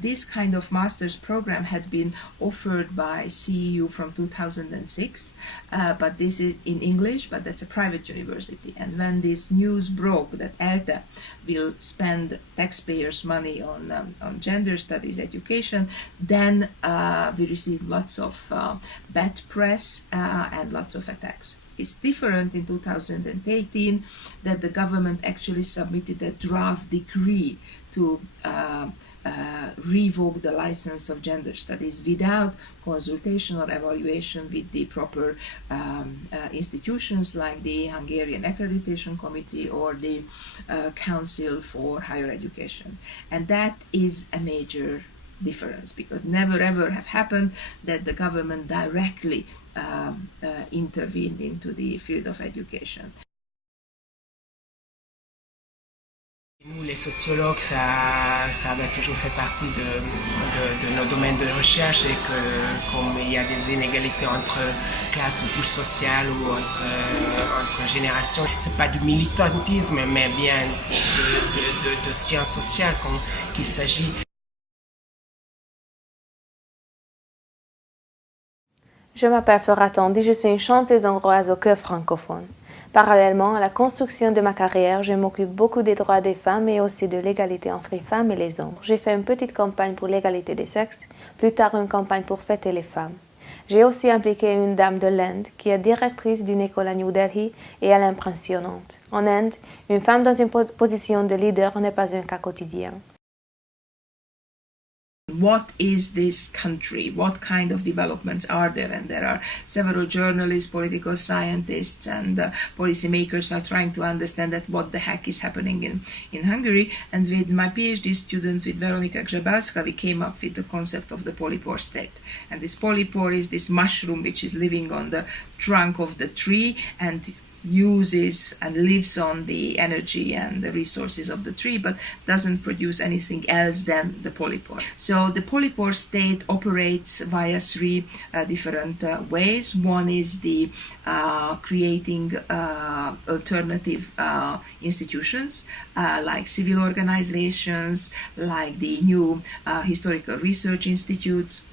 This kind of master's program had been offered by CEU from 2006, but this is in English, but that's a private university. And when this news broke that ELTE will spend taxpayers' money on gender studies education, then we received lots of bad press and lots of attacks. It's different in 2018 that the government actually submitted a draft decree to revoke the license of gender studies without consultation or evaluation with the proper institutions like the Hungarian Accreditation Committee or the Council for Higher Education. And that is a major difference, because never ever have happened that the government directly intervened into the field of education. Nous, les sociologues, ça avait toujours fait partie de nos domaines de recherche, et que comme il y a des inégalités entre classes ou couches sociales ou entre générations, c'est pas du militantisme mais bien de sciences sociales qu'il s'agit. Je m'appelle Flora Tondi, je suis une chanteuse hongroise au cœur francophone. Parallèlement à la construction de ma carrière, je m'occupe beaucoup des droits des femmes et aussi de l'égalité entre les femmes et les hommes. J'ai fait une petite campagne pour l'égalité des sexes, plus tard une campagne pour fêter les femmes. J'ai aussi impliqué une dame de l'Inde qui est directrice d'une école à New Delhi et elle est impressionnante. En Inde, une femme dans une position de leader n'est pas un cas quotidien. What is this country? What kind of developments are there? And there are several journalists, political scientists, and policymakers are trying to understand that what the heck is happening in Hungary. And with my PhD students, with Veronika Grzebalska, we came up with the concept of the polypore state. And this polypore is this mushroom which is living on the trunk of the tree and uses and lives on the energy and the resources of the tree, but doesn't produce anything else than the polypore. So the polypore state operates via three different ways. One is the creating alternative institutions like civil organizations, like the new historical research institutes.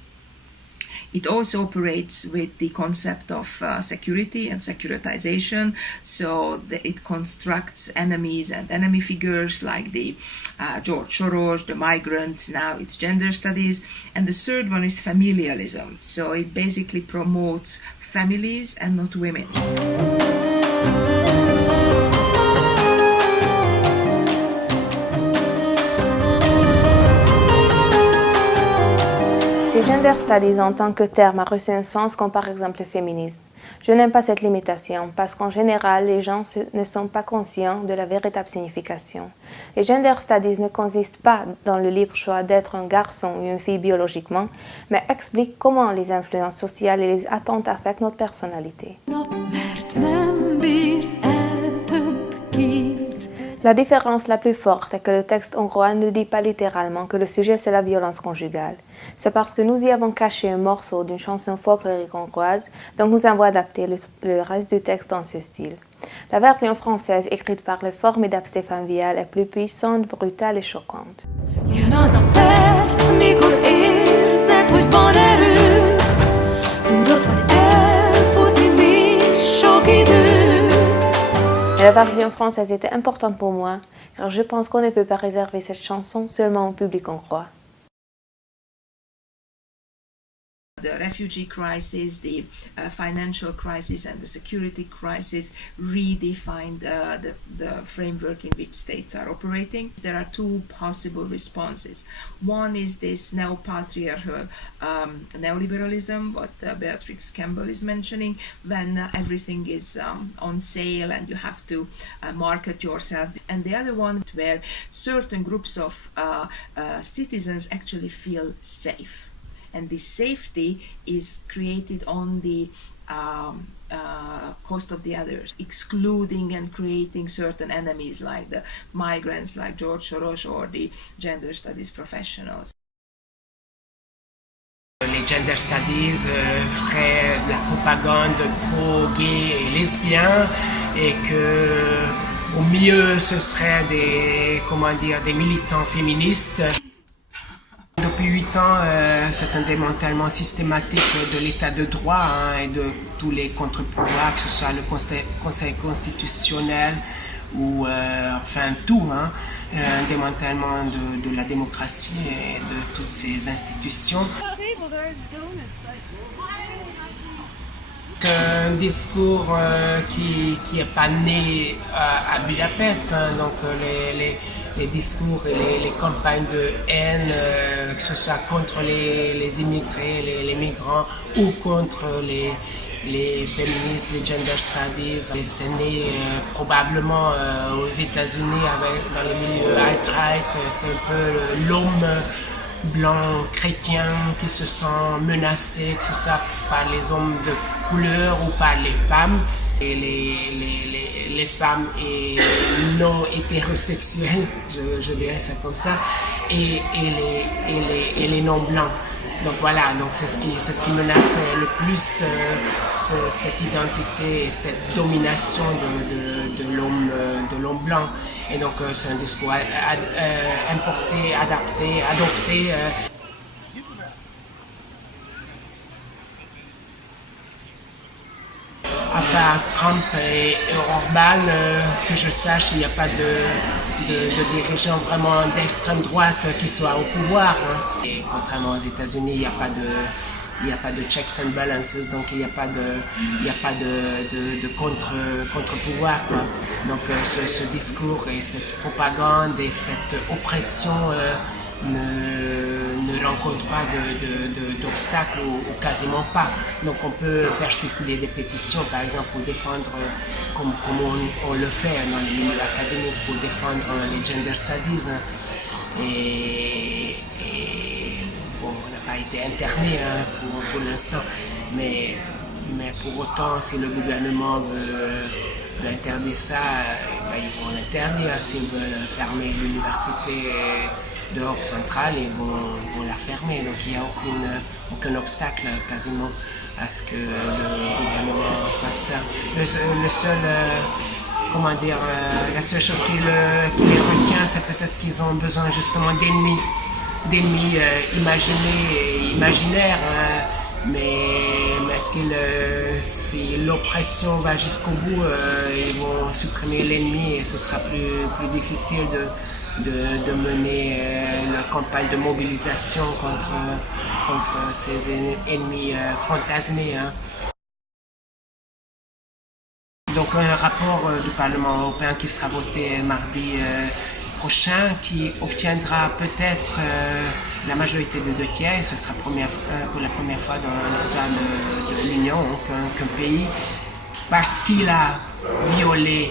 It also operates with the concept of security and securitization, so it constructs enemies and enemy figures like the George Soros, the migrants, now it's gender studies. And the third one is familialism, so it basically promotes families and not women. Les gender studies en tant que terme a reçu un sens comme par exemple le féminisme. Je n'aime pas cette limitation parce qu'en général, les gens ne sont pas conscients de la véritable signification. Les gender studies ne consistent pas dans le libre choix d'être un garçon ou une fille biologiquement, mais expliquent comment les influences sociales et les attentes affectent notre personnalité. La différence la plus forte est que le texte hongrois ne dit pas littéralement que le sujet c'est la violence conjugale. C'est parce que nous y avons caché un morceau d'une chanson folklorique hongroise, donc nous avons adapté le reste du texte dans ce style. La version française écrite par le formidable Stéphane Vial est plus puissante, brutale et choquante. La version française était importante pour moi, car je pense qu'on ne peut pas réserver cette chanson seulement au public hongrois. The refugee crisis, the financial crisis, and the security crisis redefine the framework in which states are operating. There are two possible responses. One is this neo-patriarchal neoliberalism, what Beatrix Campbell is mentioning, when everything is on sale and you have to market yourself. And the other one where certain groups of citizens actually feel safe. And this safety is created on the cost of the others, excluding and creating certain enemies like the migrants, like George Soros, or the gender studies professionals. Les gender studies feraient de la propagande pro-gay et lesbien, et que au mieux ce seraient des militants féministes. Depuis 8 ans, c'est un démantèlement systématique de l'état de droit et de tous les contre-pouvoirs, que ce soit le Conseil constitutionnel ou enfin tout, un démantèlement de la démocratie et de toutes ces institutions. Un discours qui n'est pas né à Budapest, donc les discours et les campagnes de haine, que ce soit contre les immigrés, les migrants ou contre les féministes, les gender studies. C'est né probablement aux États-Unis dans les milieux alt-right. C'est un peu l'homme blanc chrétien qui se sent menacé, que ce soit par les hommes de couleur ou par les femmes. Et les femmes et non hétérosexuelles, je dirais ça comme ça, et les non blancs. Donc voilà, donc c'est ce qui menace le plus cette identité, cette domination de l'homme blanc. Et donc c'est un discours importé, adopté. À part Trump et Orban, que je sache, il n'y a pas de dirigeants vraiment d'extrême droite qui soient au pouvoir. Et contrairement aux États-Unis, il n'y a pas de checks and balances, donc il n'y a pas de contre-pouvoir. Donc ce discours et cette propagande et cette oppression ne rencontre pas d'obstacles ou quasiment pas. Donc on peut faire circuler des pétitions, par exemple, pour défendre, comme on le fait dans les milieux académiques, pour défendre les gender studies. Et bon, on n'a pas été interné pour l'instant, mais pour autant, si le gouvernement veut interdire ça, ils vont l'interdire. S'ils veulent fermer l'université d'Europe centrale, ils vont la fermer. Donc il n'y a aucun obstacle quasiment à ce que le gouvernement fasse ça. Le seul, la seule chose qui les retient, c'est peut-être qu'ils ont besoin justement d'ennemis imaginés et imaginaires. Mais si l'oppression va jusqu'au bout, ils vont supprimer l'ennemi et ce sera plus difficile de mener une campagne de mobilisation contre ces ennemis fantasmés. Donc un rapport du Parlement européen qui sera voté mardi prochain, qui obtiendra peut-être la majorité des 2/3. Ce sera pour la première fois dans l'histoire de l'Union qu'un pays, parce qu'il a violé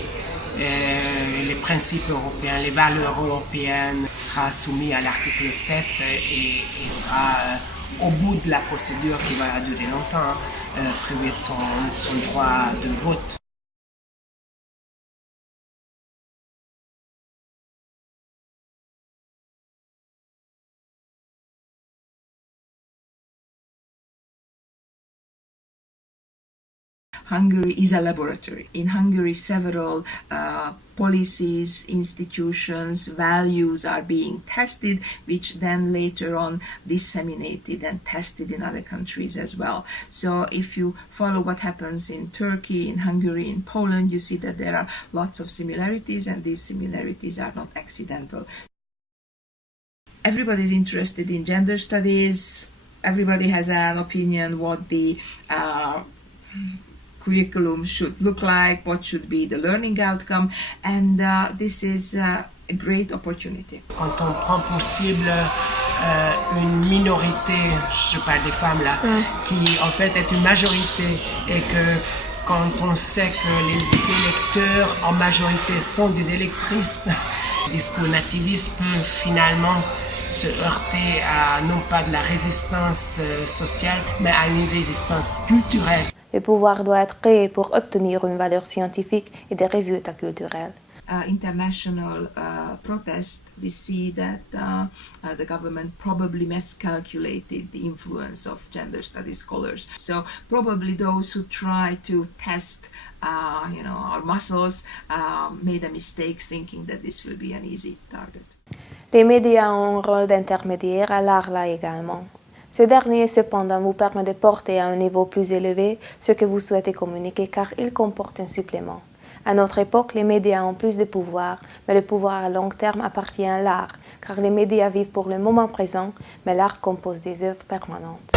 les principes européens, les valeurs européennes, sera soumis à l'article 7 et sera au bout de la procédure qui va durer longtemps, privé de son droit de vote. Hungary is a laboratory. In Hungary, several policies, institutions, values are being tested, which then later on disseminated and tested in other countries as well. So if you follow what happens in Turkey, in Hungary, in Poland, you see that there are lots of similarities, and these similarities are not accidental. Everybody is interested in gender studies. Everybody has an opinion what the curriculum should look like, what should be the learning outcome, and this is a great opportunity. Quand on prend pour cible une minorité, je parle des femmes là, qui en fait est une majorité, et que quand on sait que les électeurs en majorité sont des électrices, le discours nativiste peut finalement se heurter à non pas de la résistance sociale, mais à une résistance culturelle. Le pouvoir doit être créé pour obtenir une valeur scientifique et des résultats culturels. International protest, we see that the government probably miscalculated the influence of gender studies scholars. So probably those who try to test, our muscles made a mistake thinking that this will be an easy target. Les médias ont un rôle d'intermédiaire à l'art là également. Ce dernier, cependant, vous permet de porter à un niveau plus élevé ce que vous souhaitez communiquer car il comporte un supplément. À notre époque, les médias ont plus de pouvoir, mais le pouvoir à long terme appartient à l'art, car les médias vivent pour le moment présent, mais l'art compose des œuvres permanentes.